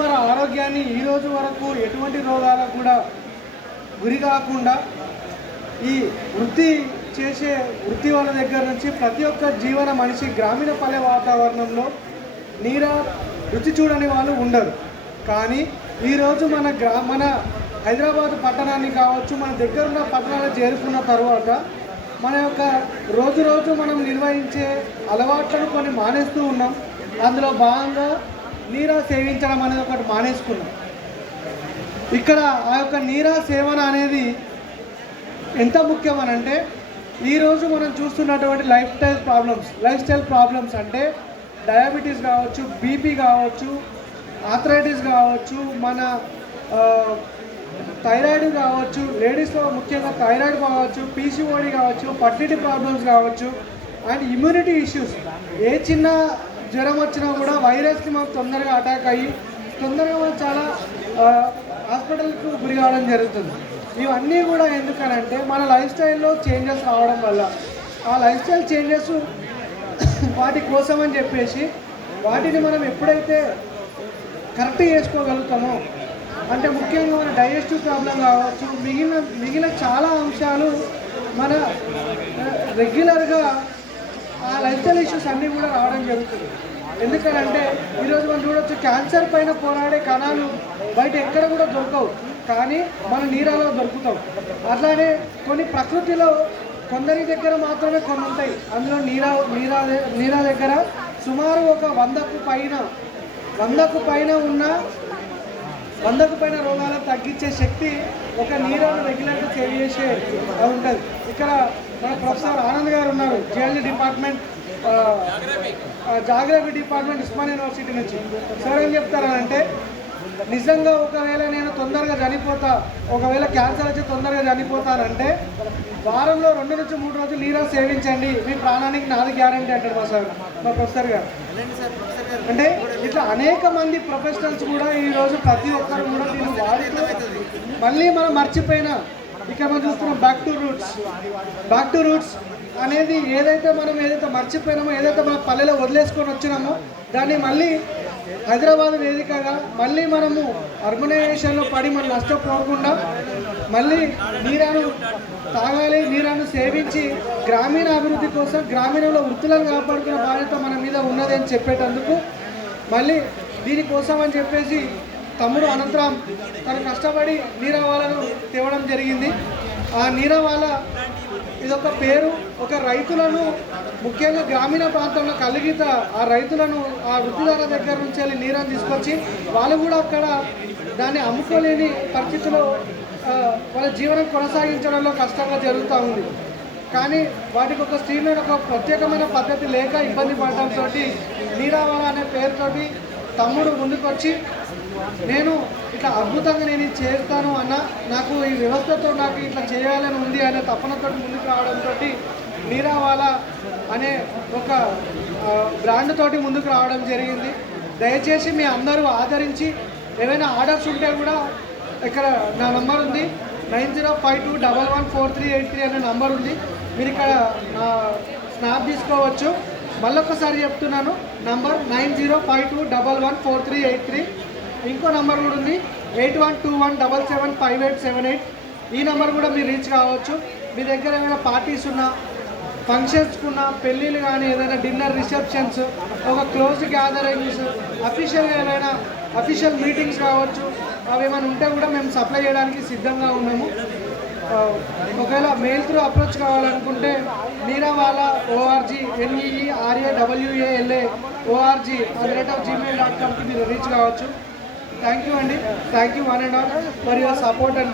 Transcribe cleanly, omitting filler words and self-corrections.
మన ఆరోగ్యాన్ని ఈ రోజు వరకు ఎటువంటి రోగాలకు కూడా గురి కాకుండా ఈ వృత్తి చేసే వృత్తి వాళ్ళ దగ్గర నుంచి ప్రతి ఒక్క జీవన మనిషి గ్రామీణ పల్లె వాతావరణంలో నీర రుచి చూడని వాళ్ళు ఉండరు. కానీ ఈరోజు మన హైదరాబాద్ పట్టణాన్ని కావచ్చు, మన దగ్గర ఉన్న పట్టణాలు చేరుకున్న తర్వాత మన యొక్క రోజు మనం నిర్వహించే అలవాట్లను కొన్ని మానేస్తూ ఉన్నాం. అందులో భాగంగా నీరా సేవించడం అనేది ఒకటి మానేసుకున్నాం. ఇక్కడ ఆ యొక్క నీరా సేవన అనేది ఎంత ముఖ్యమనంటే ఈరోజు మనం చూస్తున్నటువంటి లైఫ్ స్టైల్ ప్రాబ్లమ్స్ అంటే డయాబెటీస్ కావచ్చు, బీపీ కావచ్చు, ఆర్థరైటిస్ కావచ్చు, మన థైరాయిడ్ కావచ్చు, లేడీస్లో ముఖ్యంగా థైరాయిడ్ కావచ్చు, పీసీఓడి కావచ్చు, ఫర్టిలిటీ ప్రాబ్లమ్స్ కావచ్చు, అండ్ ఇమ్యూనిటీ ఇష్యూస్. ఏ చిన్న జ్వరం వచ్చినా కూడా వైరస్కి మనకు తొందరగా అటాక్ అయ్యి తొందరగా మనం చాలా హాస్పిటల్కు గురి కావడం జరుగుతుంది. ఇవన్నీ కూడా ఎందుకనంటే మన లైఫ్ స్టైల్లో చేంజెస్ రావడం వల్ల. ఆ లైఫ్ స్టైల్ చేంజెస్ వాటి కోసం అని చెప్పేసి వాటిని మనం ఎప్పుడైతే కరెక్ట్ చేసుకోగలుగుతామో, అంటే ముఖ్యంగా మన డైజెస్టివ్ ప్రాబ్లం కావచ్చు, మిగిలిన చాలా అంశాలు మన రెగ్యులర్గా ఆ లైఫ్ స్టైల్ ఇష్యూస్ అన్నీ కూడా రావడం జరుగుతుంది. ఎందుకంటే ఈరోజు మనం చూడవచ్చు, క్యాన్సర్ పైన పోరాడే కణాలు బయట ఎక్కడ కూడా దొరకవు, కానీ మన నీరాలో దొరుకుతాం. అట్లానే కొన్ని ప్రకృతిలో కొందరి దగ్గర మాత్రమే కొన్ని ఉంటాయి. అందులో నీరా దగ్గర సుమారు ఒక 100కు పైన రోగాలను తగ్గించే శక్తి ఒక నీరాను రెగ్యులర్గా సేవ్ చేసే ఉంటుంది. ఇక్కడ మన ప్రొఫెసర్ ఆనంద్ గారు ఉన్నారు, geology department, geography department, Osmania university నుంచి. సార్ ఏం చెప్తారంటే, నిజంగా ఒకవేళ నేను తొందరగా చనిపోతా, ఒకవేళ క్యాన్సర్ వచ్చి తొందరగా చనిపోతానంటే వారంలో 2 నుంచి 3 రోజులు నీరా సేవించండి, మీ ప్రాణానికి నాది గ్యారంటీ అంటారు మా ప్రొఫెసర్ గారు. అంటే ఇట్లా అనేక మంది ప్రొఫెషనల్స్ కూడా ఈరోజు ప్రతి ఒక్కరు కూడా దీన్ని వాడుతూ మళ్ళీ మనం మర్చిపోయిన ఇక్కడ మనం చూస్తున్నాం బ్యాక్ టు రూట్స్ అనేది ఏదైతే మర్చిపోయినామో, ఏదైతే మన పల్లెలో వదిలేసుకొని వచ్చినామో దాన్ని మళ్ళీ హైదరాబాద్ వేదికగా మళ్ళీ మనము అర్బనైజేషన్లో పడి మనం నష్టపోకుండా మళ్ళీ నీరాను తాగాలి, నీరాను సేవించి గ్రామీణ అభివృద్ధి కోసం గ్రామీణంలో వృత్తులను కాపాడుకునే బాధ్యత మన మీద ఉన్నది అని చెప్పేటందుకు మళ్ళీ దీనికోసం అని చెప్పేసి తమ్ముడు అనంతరామ్ తను కష్టపడి నీరావాలను తేవడం జరిగింది. ఆ నీరావాల ఇదొక పేరు, ఒక రైతులను ముఖ్యంగా గ్రామీణ ప్రాంతంలో కలిగిత ఆ రైతులను ఆ వృత్తిదారుల దగ్గర నుంచి వెళ్ళి నీరాన్ని తీసుకొచ్చి వాళ్ళు కూడా అక్కడ దాన్ని అమ్ముకోలేని పరిస్థితిలో వాళ్ళ జీవనం కొనసాగించడంలో కష్టంగా జరుగుతూ ఉంది. కానీ వాటికి ఒక స్ట్రీమ్లైన్, ఒక ప్రత్యేకమైన పద్ధతి లేక ఇబ్బంది పడడంతో నీరావాల అనే పేరుతోటి తమ్ముడు ముందుకొచ్చి నేను ఇట్లా అద్భుతంగా నేను ఇది చేస్తాను అన్న, నాకు ఈ వ్యవస్థతో నాకు ఇట్లా చేయాలని ఉంది అనే తపనతో ముందుకు రావడంతో నీరావాల అనే ఒక బ్రాండ్ తోటి ముందుకు రావడం జరిగింది. దయచేసి మీ అందరూ ఆదరించి ఏవైనా ఆర్డర్స్ ఉంటే కూడా ఇక్కడ నా నంబర్ ఉంది, 9052114383 అనే నంబర్ ఉంది. మీరు ఇక్కడ స్నాప్ తీసుకోవచ్చు. మళ్ళొకసారి చెప్తున్నాను, నంబర్ 9052114383. ఇంకో నంబర్ కూడా ఉంది, 8121775878. ఈ నెంబర్ కూడా మీరు రీచ్ కావచ్చు. మీ దగ్గర ఏమైనా పార్టీస్ ఉన్నా, ఫంక్షన్స్ ఉన్నా, పెళ్ళిళ్ళు కానీ, ఏదైనా డిన్నర్ రిసెప్షన్స్, ఒక క్లోజ్ గ్యాదరింగ్స్, అఫీషియల్ మీటింగ్స్ కావచ్చు, అవి ఏమైనా ఉంటే కూడా మేము సప్లై చేయడానికి సిద్ధంగా ఉన్నాము. ఒకవేళ మెయిల్ త్రూ అప్రోచ్ కావాలనుకుంటే నీరావాల ORG NEERAWALA@gmail.com మీరు రీచ్ కావచ్చు. థ్యాంక్ యూ అండి. Thank you one and all for your support and